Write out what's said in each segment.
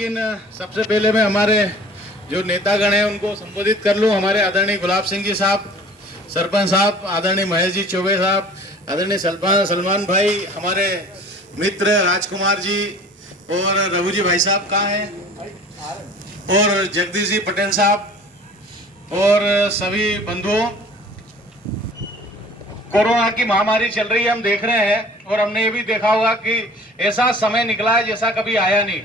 लेकिन सबसे पहले मैं हमारे जो नेतागण हैं उनको संबोधित कर लूं। हमारे आदरणीय गुलाब सिंह जी साहब, सरपंच साहब, आदरणीय महेश जी चौबे साहब, आदरणीय सलमान भाई, हमारे मित्र राजकुमार जी और रघु जी भाई साहब कहाँ हैं, और जगदीश जी पटेल साहब और सभी बंधुओं। कोरोना की महामारी चल रही है, हम देख रहे हैं, और हमने ये भी देखा होगा कि ऐसा समय निकला है जैसा कभी आया नहीं।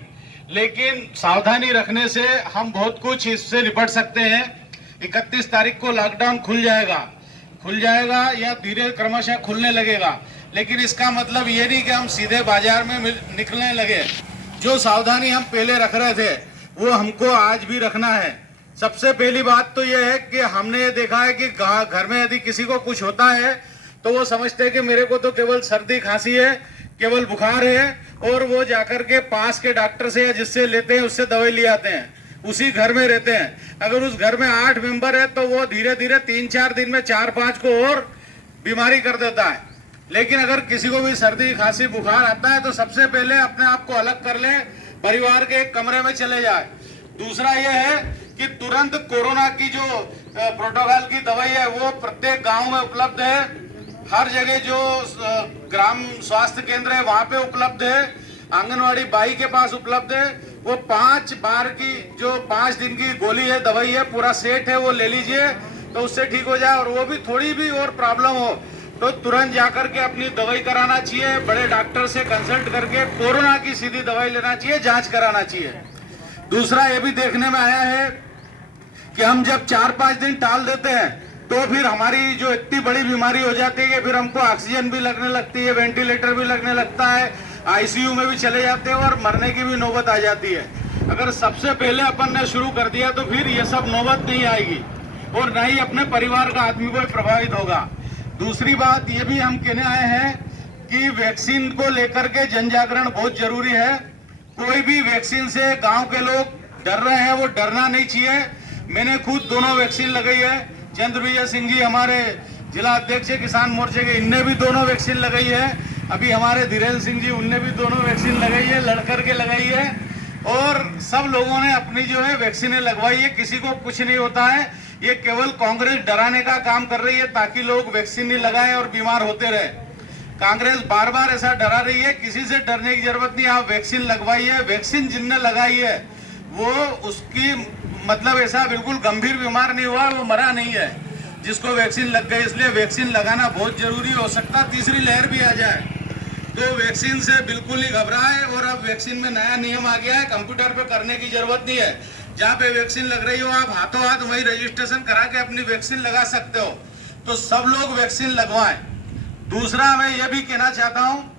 लेकिन सावधानी रखने से हम बहुत कुछ इससे निपट सकते हैं। 31 तारीख को लॉकडाउन खुल जाएगा या धीरे क्रमशः खुलने लगेगा, लेकिन इसका मतलब ये नहीं कि हम सीधे बाजार में निकलने लगे। जो सावधानी हम पहले रख रहे थे वो हमको आज भी रखना है। सबसे पहली बात तो ये है कि हमने ये देखा है कि घर में यदि किसी को कुछ होता है तो वो समझते हैं कि मेरे को तो केवल सर्दी खांसी है, केवल बुखार है, और वो जाकर के पास के डॉक्टर से या जिससे लेते हैं उससे दवाई ले आते हैं, उसी घर में रहते हैं। अगर उस घर में 8 मेंबर है तो वो धीरे धीरे 3-4 दिन में 4-5 को और बीमारी कर देता है। लेकिन अगर किसी को भी सर्दी खांसी बुखार आता है तो सबसे पहले अपने आप को अलग कर ले, परिवार के एक कमरे में चले जाए। दूसरा ये है कि तुरंत कोरोना की जो प्रोटोकॉल की दवाई है वो प्रत्येक गांव में उपलब्ध है। हर जगह जो ग्राम स्वास्थ्य केंद्र है वहां पे उपलब्ध है। आंगनवाड़ी बाई के पास उपलब्ध है। वो 5 बार की जो 5 दिन की गोली है, दवाई है, पूरा सेट है, वो ले लीजिए तो उससे ठीक हो जाए। और वो भी थोड़ी भी और प्रॉब्लम हो तो तुरंत जाकर के अपनी दवाई कराना चाहिए, बड़े डॉक्टर से कंसल्ट करके कोरोना की सीधी दवाई लेना चाहिए, जांच कराना चाहिए। दूसरा ये भी देखने में आया है कि हम जब 4-5 दिन टाल देते हैं तो फिर हमारी जो इतनी बड़ी बीमारी हो जाती है कि फिर हमको ऑक्सीजन भी लगने लगती है, वेंटिलेटर भी लगने लगता है, आईसीयू में भी चले जाते हैं और मरने की भी नौबत आ जाती है। अगर सबसे पहले अपन ने शुरू कर दिया तो फिर ये सब नौबत नहीं आएगी और न ही अपने परिवार का आदमी कोई प्रभावित होगा। दूसरी बात ये भी हम कहने आए हैं कि वैक्सीन को लेकर के जन जागरण बहुत जरूरी है। कोई भी वैक्सीन से गांव के लोग डर रहे हैं, वो डरना नहीं चाहिए। मैंने खुद दोनों वैक्सीन लगाई है। चंद्रविजय सिंह जी हमारे जिला अध्यक्ष किसान मोर्चे के, इनने भी दोनों वैक्सीन लगाई है। अभी हमारे धीरेन्द्र सिंह जी, उनने भी दोनों वैक्सीन लगाई है, लड़कर के लगाई है। और सब लोगों ने अपनी जो है वैक्सीनें लगवाई है, किसी को कुछ नहीं होता है। ये केवल कांग्रेस डराने का काम कर रही है ताकि लोग वैक्सीन नहीं लगाएं और बीमार होते रहे। कांग्रेस बार बार ऐसा डरा रही है, किसी से डरने की जरूरत नहीं। आप वैक्सीन लगवाई है, वैक्सीन जिनने लगाई है वो उसकी मतलब ऐसा बिल्कुल गंभीर बीमार नहीं हुआ, वो मरा नहीं है जिसको वैक्सीन लग गई। इसलिए वैक्सीन लगाना बहुत जरूरी हो सकता है तीसरी लहर भी आ जाए तो वैक्सीन से बिल्कुल ही घबराए। और अब वैक्सीन में नया नियम आ गया है, कंप्यूटर पे करने की जरूरत नहीं है। जहाँ पे वैक्सीन लग रही हो आप हाथों हाथ वही रजिस्ट्रेशन करा के अपनी वैक्सीन लगा सकते हो। तो सब लोग वैक्सीन लगवाएं। दूसरा मैं ये भी कहना चाहता हूँ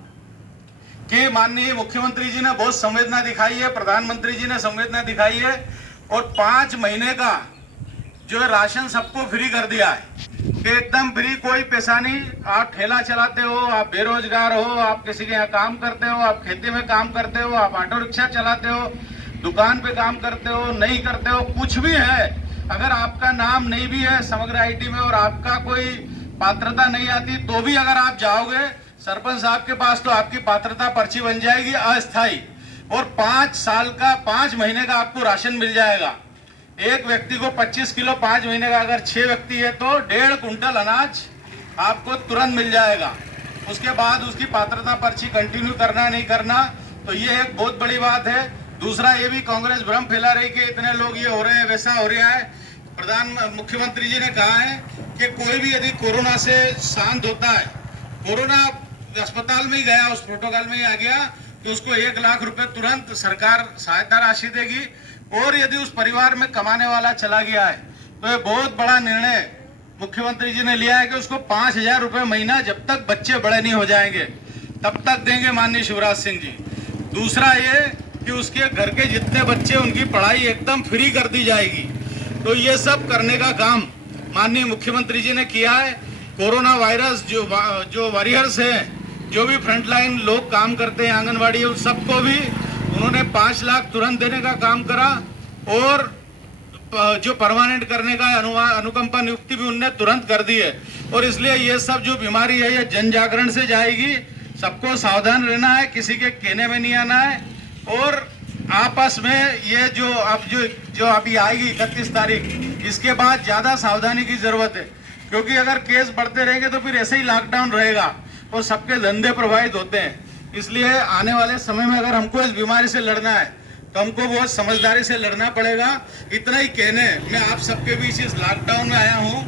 कि माननीय मुख्यमंत्री जी ने बहुत संवेदना दिखाई है, प्रधानमंत्री जी ने संवेदना दिखाई है और 5 महीने का जो है राशन सबको फ्री कर दिया है कि एकदम फ्री, कोई पैसा नहीं। आप ठेला चलाते हो, आप बेरोजगार हो, आप किसी के यहाँ काम करते हो, आप खेती में काम करते हो, आप ऑटो रिक्शा चलाते हो, दुकान पे काम करते हो, नहीं करते हो, कुछ भी है, अगर आपका नाम नहीं भी है समग्र आईटी में और आपका कोई पात्रता नहीं आती तो भी अगर आप जाओगे सरपंच साहब के पास तो आपकी पात्रता पर्ची बन जाएगी अस्थायी, और 5 साल का 5 महीने का आपको राशन मिल जाएगा। एक व्यक्ति को 25 किलो 5 महीने का, अगर 6 व्यक्ति है तो 1.5 कुंटल अनाज आपको तुरंत मिल जाएगा। उसके बाद उसकी पात्रता पर्ची कंटिन्यू करना नहीं करना, तो ये एक बहुत बड़ी बात है। दूसरा ये भी कांग्रेस भ्रम फैला रही कि इतने लोग ये हो रहे हैं, वैसा हो रहा है। मुख्यमंत्री जी ने कहा है कि कोई भी यदि कोरोना से शांत होता है, कोरोना अस्पताल में ही गया, उस प्रोटोकॉल में ही आ गया कि उसको 1 लाख रुपए तुरंत सरकार सहायता राशि देगी। और यदि उस परिवार में कमाने वाला चला गया है तो ये बहुत बड़ा निर्णय मुख्यमंत्री जी ने लिया है कि उसको 5,000 रुपए महीना जब तक बच्चे बड़े नहीं हो जाएंगे तब तक देंगे माननीय शिवराज सिंह जी। दूसरा ये कि उसके घर के जितने बच्चे, उनकी पढ़ाई एकदम फ्री कर दी जाएगी। तो ये सब करने का काम माननीय मुख्यमंत्री जी ने किया है। कोरोना वायरस जो वॉरियर्स हैं, जो भी फ्रंटलाइन लोग काम करते हैं आंगनवाड़ी, उन सबको भी उन्होंने 5 लाख तुरंत देने का काम करा और जो परमानेंट करने का अनुकंपा नियुक्ति भी उनने तुरंत कर दी है। और इसलिए ये सब जो बीमारी है ये जन जागरण से जाएगी। सबको सावधान रहना है, किसी के कहने में नहीं आना है। और आपस में ये जो अभी आएगी 31 तारीख, इसके बाद ज्यादा सावधानी की जरूरत है, क्योंकि अगर केस बढ़ते रहेंगे तो फिर ऐसे ही लॉकडाउन रहेगा और सबके धंधे प्रभावित होते हैं। इसलिए आने वाले समय में अगर हमको इस बीमारी से लड़ना है तो हमको बहुत समझदारी से लड़ना पड़ेगा। इतना ही कहने मैं आप सबके बीच इस लॉकडाउन में आया हूँ,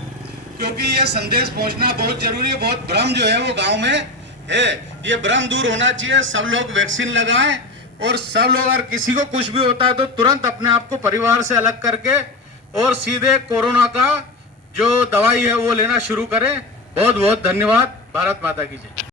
क्योंकि ये संदेश पहुंचना बहुत जरूरी है। बहुत भ्रम जो है वो गांव में है, ये भ्रम दूर होना चाहिए। सब लोग वैक्सीन लगाएं और सब लोग, अगर किसी को कुछ भी होता है तो तुरंत अपने आप को परिवार से अलग करके और सीधे कोरोना का जो दवाई है वो लेना शुरू करें। बहुत बहुत धन्यवाद। भारत माता की जय।